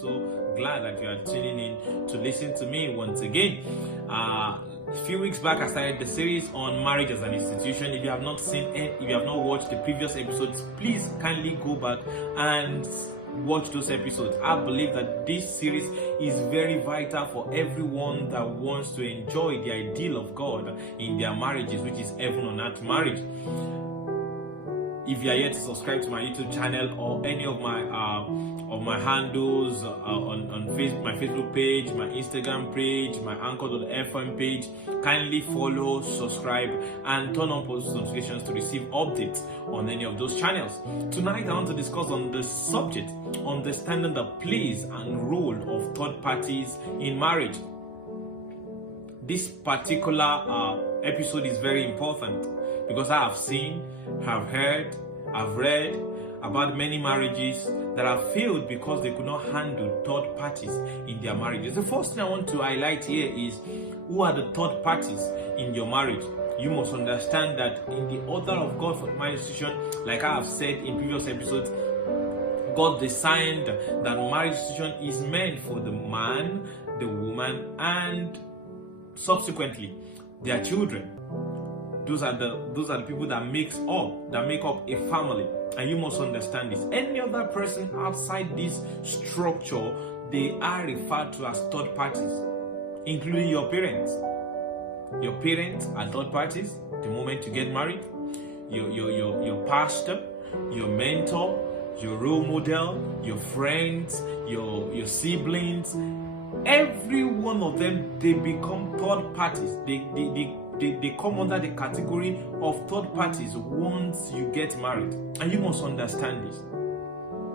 so glad that you are tuning in to listen to me once again. A few weeks back, I started the series on marriage as an institution. If you have not seen it, if you have not watched the previous episodes, please kindly go back and watch those episodes. I believe that this series is very vital for everyone that wants to enjoy the ideal of God in their marriages, which is heaven on earth marriage. If you are yet to subscribe to my YouTube channel or any of my handles on Facebook, my Facebook page, my Instagram page, my Anchor.fm page, kindly follow, subscribe, and turn on post notifications to receive updates on any of those channels. Tonight, I want to discuss on the subject, understanding the place and role of third parties in marriage. This particular episode is very important because I have seen, have heard, I've read about many marriages that have failed because they could not handle third parties in their marriages. The first thing I want to highlight here is, who are the third parties in your marriage? You must understand that in the order of God for marriage institution, like I have said in previous episodes, God designed that marriage institution is meant for the man, the woman, and subsequently their children. Those are the people that make up a family, and you must understand this. Any other person outside this structure, they are referred to as third parties, including your parents. Your parents are third parties the moment you get married. Your pastor, your mentor, your role model, your friends, your siblings, every one of them, they become third parties. They come under the category of third parties once you get married. And you must understand this.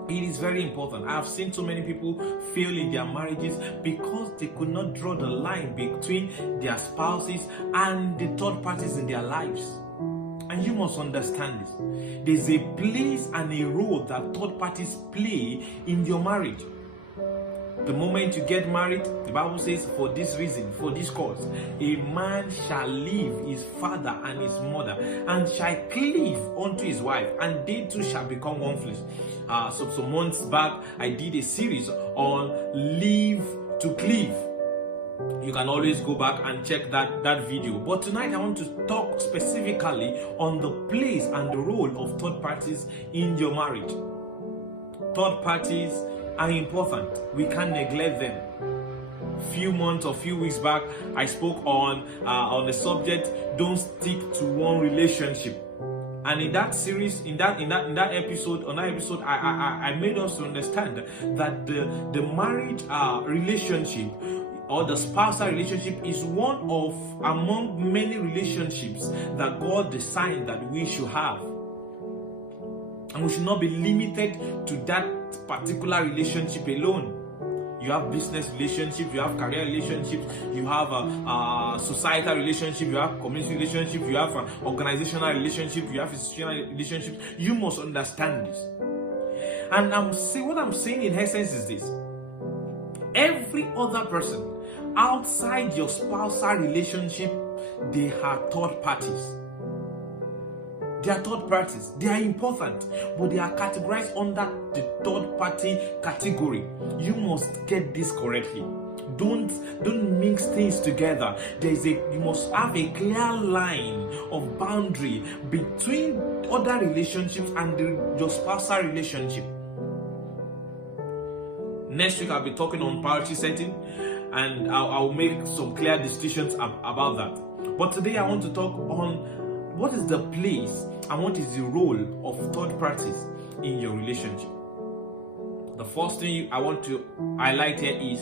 It is very important. I have seen so many people fail in their marriages because they could not draw the line between their spouses and the third parties in their lives. And you must understand this. There's a place and a role that third parties play in your marriage. The moment you get married, the Bible says, for this reason, for this cause, a man shall leave his father and his mother, and shall cleave unto his wife, and they two shall become one flesh. Some months back, I did a series on leave to cleave. You can always go back and check that video. But tonight I want to talk specifically on the place and the role of third parties in your marriage. Third parties are important. We can't neglect them. Few months or few weeks back, I spoke on the subject, don't stick to one relationship. And in that series, in that episode, I made us to understand that the marriage relationship or the spousal relationship is one of among many relationships that God designed that we should have. And we should not be limited to that particular relationship alone. You have business relationships, you have career relationships, you have a societal relationship, you have community relationship, you have an organizational relationship, you have institutional relationships. You must understand this. And what I'm saying in essence is this: every other person outside your spousal relationship, they are third parties. They are third parties. They are important, but they are categorized under the third party category. You must get this correctly. Don't mix things together. You must have a clear line of boundary between other relationships and your spousal relationship. Next week I'll be talking on priority setting, and I'll make some clear distinctions about that. But today I want to talk on what is the place and what is the role of third parties in your relationship. The first thing I want to highlight here is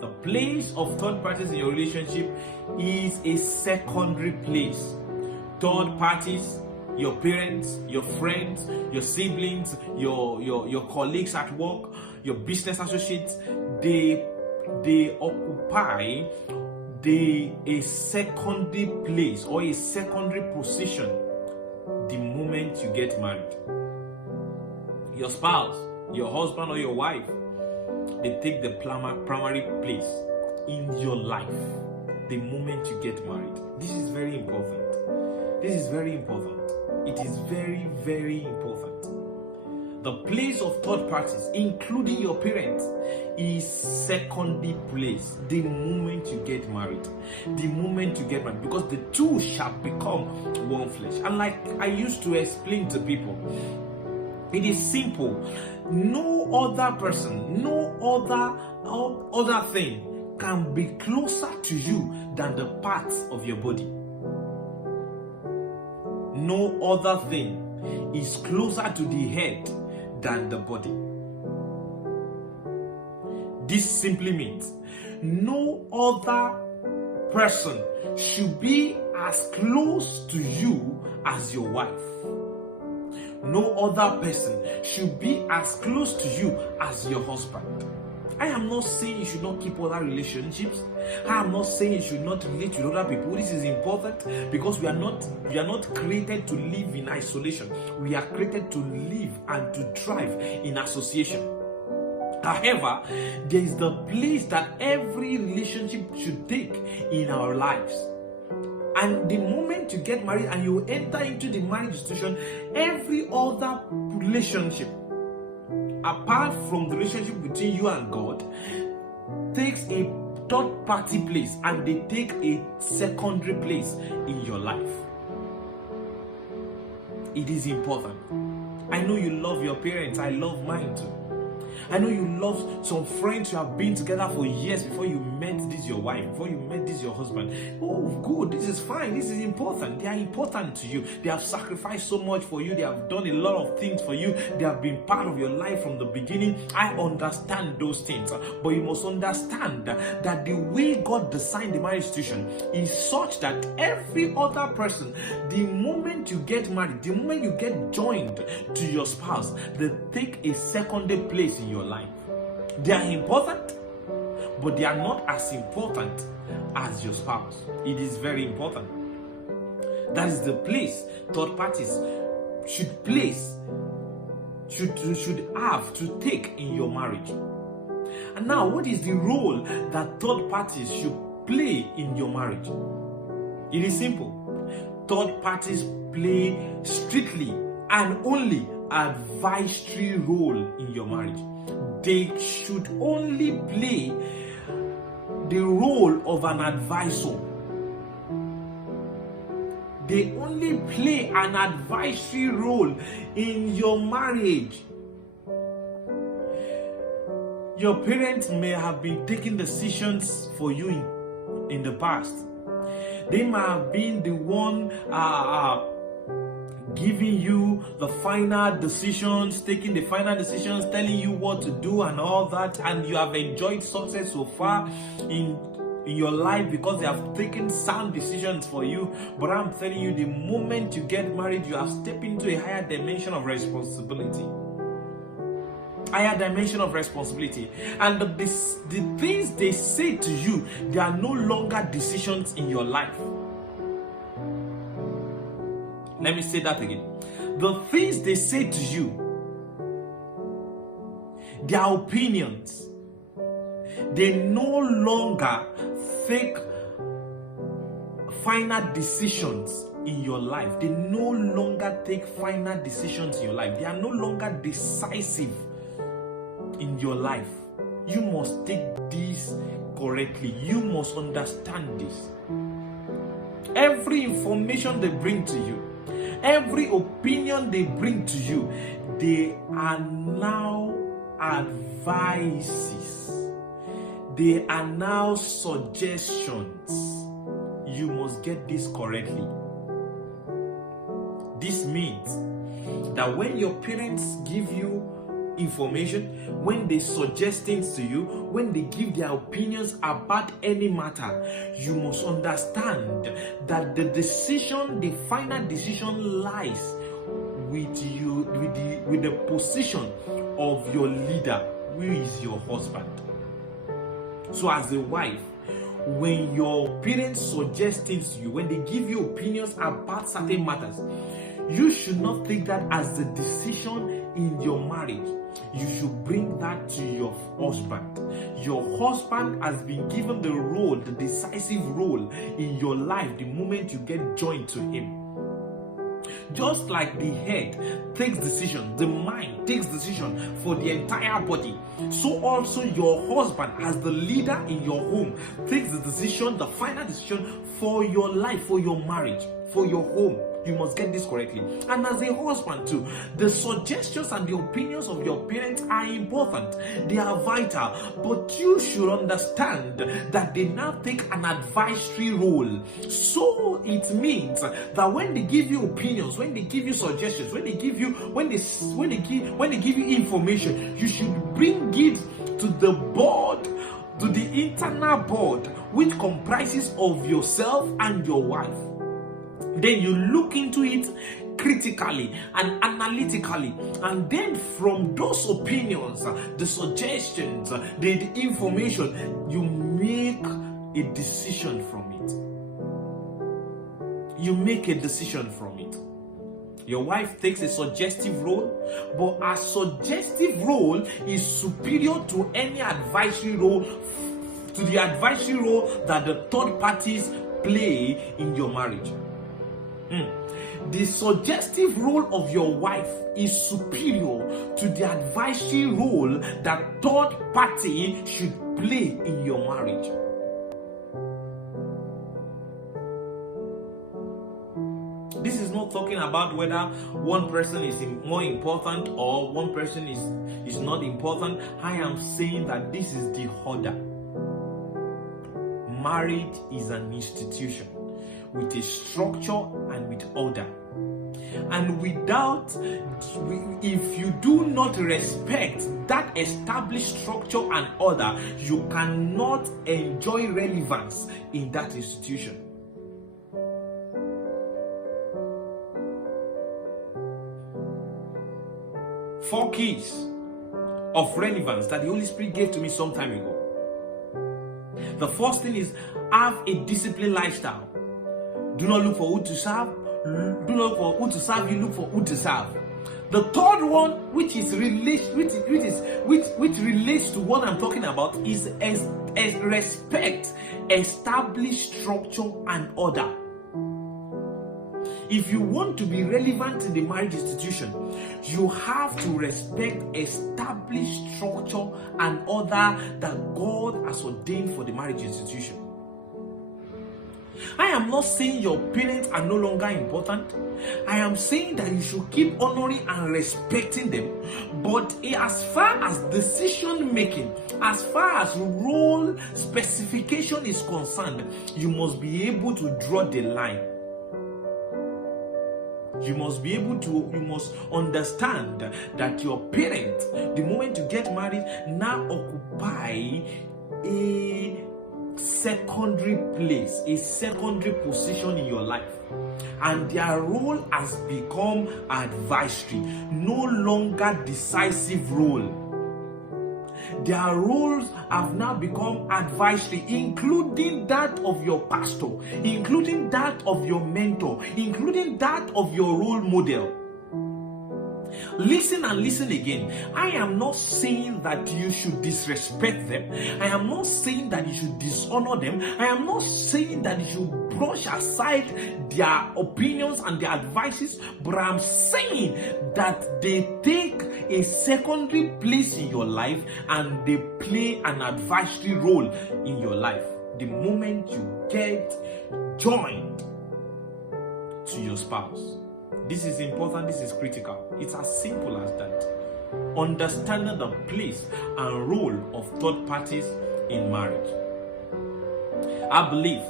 the place of third parties in your relationship is a secondary place. Third parties, your parents, your friends, your siblings, your colleagues at work, your business associates, they occupy a secondary place or a secondary position the moment you get married. Your spouse, your husband or your wife, they take the primary place in your life the moment you get married. This is very important. This is very important. It is very, very important. the place of third parties, including your parents, is secondary place the moment you get married. The moment you get married, because the two shall become one flesh. And like I used to explain to people, it is simple. No other person, no other thing can be closer to you than the parts of your body. No other thing is closer to the head than the body. This simply means no other person should be as close to you as your wife. No other person should be as close to you as your husband. I am not saying you should not keep other relationships. I am not saying you should not relate with other people. This is important because we are not created to live in isolation. We are created to live and to thrive in association. However, there is the place that every relationship should take in our lives. And the moment you get married and you enter into the marriage institution, every other relationship, apart from the relationship between you and God, takes a third party place, and they take a secondary place in your life. It is important. I know you love your parents. I love mine too. I know you love some friends you have been together for years before you met this your wife, before you met this your husband. Oh, good, this is fine, this is important. They are important to you. They have sacrificed so much for you. They have done a lot of things for you. They have been part of your life from the beginning. I understand those things, but you must understand that the way God designed the marriage institution is such that every other person, the moment you get married, the moment you get joined to your spouse, they take a secondary place in your life. They are important, but they are not as important as your spouse. It is very important. That is the place third parties should have to take in your marriage. And now, what is the role that third parties should play in your marriage? It is simple. Third parties play strictly and only advisory role in your marriage. They should only play the role of an advisor. They only play an advisory role in your marriage. Your parents may have been taking decisions for you in the past. They may have been the one giving you the final decisions, taking the final decisions, telling you what to do and all that, and you have enjoyed success so far in your life because they have taken sound decisions for you. But I'm telling you, the moment you get married, you have stepped into a higher dimension of responsibility. Higher dimension of responsibility. And the things they say to you, they are no longer decisions in your life. Let me say that again. The things they say to you, their opinions, they no longer take final decisions in your life. They no longer take final decisions in your life. They are no longer decisive in your life. You must take this correctly. You must understand this. Every information they bring to you, every opinion they bring to you, they are now advices. They are now suggestions. You must get this correctly. This means that when your parents give you information, when they suggest things to you, when they give their opinions about any matter, you must understand that the decision, the final decision lies with you, with the position of your leader, who is your husband. So as a wife, when your parents suggest things to you, when they give you opinions about certain matters, you should not take that as the decision in your marriage. You should bring that to your husband. Your husband has been given the role, the decisive role in your life the moment you get joined to him. just like the head takes decision, the mind takes decision for the entire body, so also your husband, as the leader in your home, takes the decision, the final decision for your life, for your marriage, for your home. You must get this correctly. And as a husband too, the suggestions and the opinions of your parents are important. They are vital. But you should understand that they now take an advisory role. So it means that when they give you opinions, when they give you suggestions, when they give you information, you should bring it to the board, to the internal board, which comprises of yourself and your wife. Then you look into it critically and analytically, and then from those opinions, the suggestions, the information, you make a decision from it. You make a decision from it. Your wife takes a suggestive role, but a suggestive role is superior to any advisory role, to the advisory role that the third parties play in your marriage. The suggestive role of your wife is superior to the advisory role that third party should play in your marriage. This is not talking about whether one person is more important or one person is not important. I am saying that this is the order. Marriage is an institution with a structure and with order. And if you do not respect that established structure and order, you cannot enjoy relevance in that institution. Four keys of relevance that the Holy Spirit gave to me some time ago. The first thing is, have a disciplined lifestyle. Do not look for who to serve. Do not look for who to serve. You look for who to serve. The third one, which relates to what I'm talking about, is respect established structure and order. If you want to be relevant in the marriage institution, you have to respect established structure and order that God has ordained for the marriage institution. I am not saying your parents are no longer important. I am saying that you should keep honoring and respecting them. But as far as decision making, as far as role specification is concerned, you must be able to draw the line. You must understand that your parents, the moment you get married, now occupy a secondary place, a secondary position in your life, and their role has become advisory, no longer decisive role. Their roles have now become advisory, including that of your pastor, including that of your mentor, including that of your role model. Listen and listen again. I am not saying that you should disrespect them. I am not saying that you should dishonor them. I am not saying that you should brush aside their opinions and their advices, but I'm saying that they take a secondary place in your life and they play an advisory role in your life the moment you get joined to your spouse. This is important, this is critical. It's as simple as that. Understanding the place and role of third parties in marriage. I believe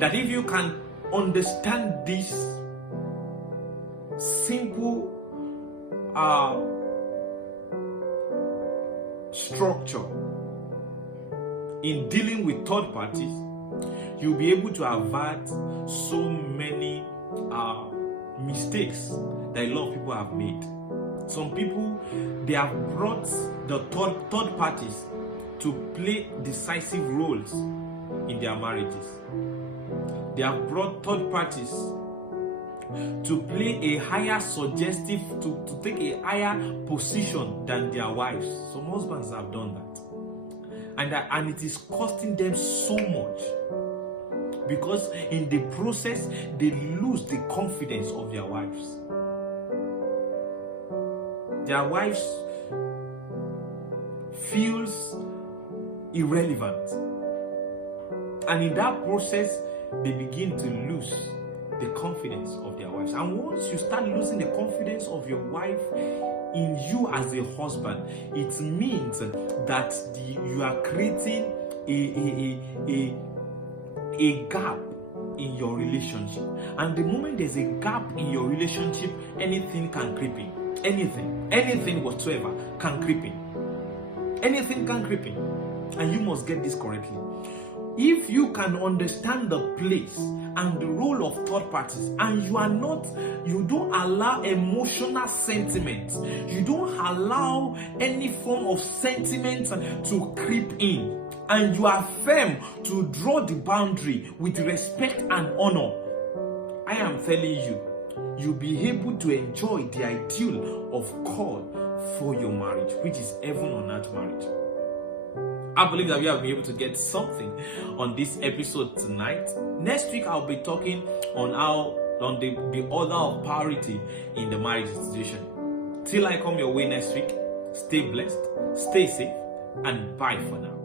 that if you can understand this simple structure in dealing with third parties, you'll be able to avert so many mistakes that a lot of people have made. Some people, they have brought the third parties to play decisive roles in their marriages. They have brought third parties to play a higher suggestive, to take a higher position than their wives. Some husbands have done that. And it is costing them so much. because in the process they lose the confidence of their wives. Their wives feels irrelevant, and in that process they begin to lose the confidence of their wives. And once you start losing the confidence of your wife in you as a husband, it means that you are creating a gap in your relationship. And the moment there's a gap in your relationship, anything can creep in. Anything whatsoever can creep in. Anything can creep in. And you must get this correctly. If you can understand the place and the role of third parties, and you don't allow emotional sentiments, you don't allow any form of sentiment to creep in, and you are firm to draw the boundary with respect and honor, I am telling you, you'll be able to enjoy the ideal of God for your marriage, which is heaven on earth marriage. I believe that we have been able to get something on this episode tonight. Next week, I'll be talking on the order of priority in the marriage institution. Till I come your way next week, stay blessed, stay safe, and bye for now.